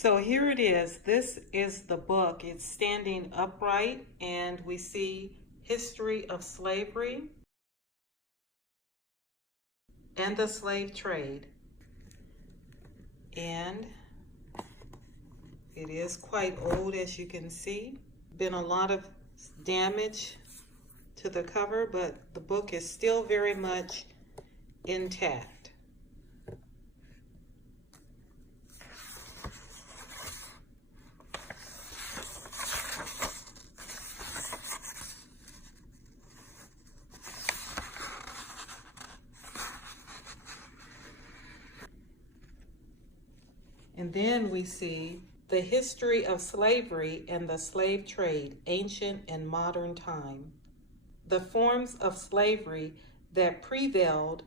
So here it is. This is the book. It's standing upright, and we see history of slavery and the slave trade. And it is quite old, as you can see. Been a lot of damage to the cover, but the book is still very much intact. And then we see the history of slavery and the slave trade, ancient and modern time. The forms of slavery that prevailed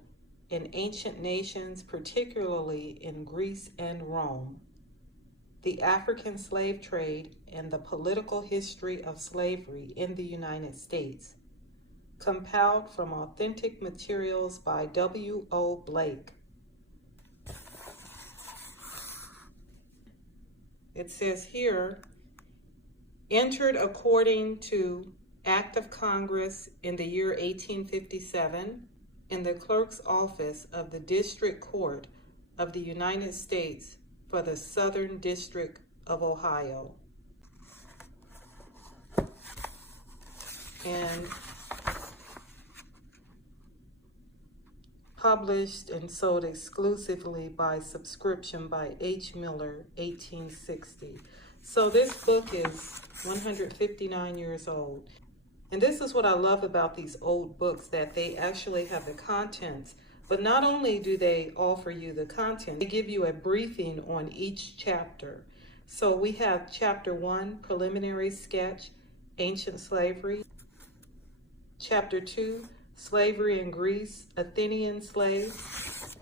in ancient nations, particularly in Greece and Rome. The African slave trade and the political history of slavery in the United States. Compiled from authentic materials by W.O. Blake. It says here, entered according to Act of Congress in the year 1857 in the clerk's office of the District Court of the United States for the Southern District of Ohio. And published and sold exclusively by subscription by H. Miller, 1860. So this book is 159 years old. And this is what I love about these old books, that they actually have the contents. But not only do they offer you the content, they give you a briefing on each chapter. So we have chapter 1, preliminary sketch, ancient slavery. Chapter 2, slavery in Greece, Athenian slaves.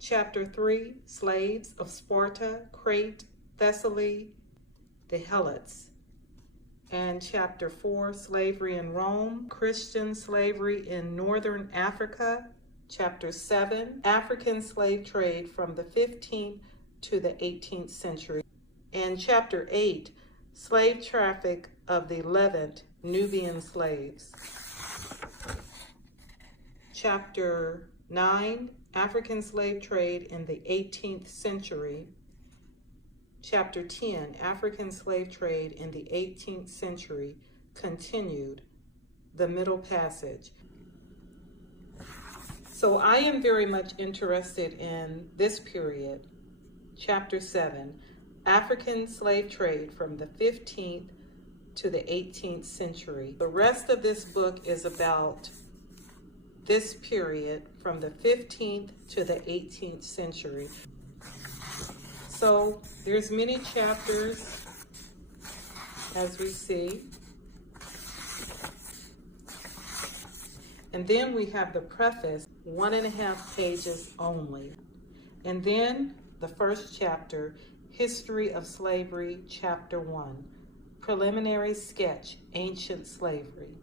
Chapter 3, slaves of Sparta, Crete, Thessaly, the Helots. And chapter 4, slavery in Rome, Christian slavery in Northern Africa. Chapter 7, African slave trade from the 15th to the 18th century. And chapter 8, slave traffic of the Levant, Nubian slaves. Chapter 9, African slave trade in the 18th century. Chapter 10, African slave trade in the 18th century, continued, the Middle Passage. So I am very much interested in this period, Chapter 7, African slave trade from the 15th to the 18th century. The rest of this book is about this period from the 15th to the 18th century. So there's many chapters, as we see. And then we have the preface, 1.5 pages only. And then the first chapter, History of Slavery, Chapter 1, Preliminary Sketch, Ancient Slavery.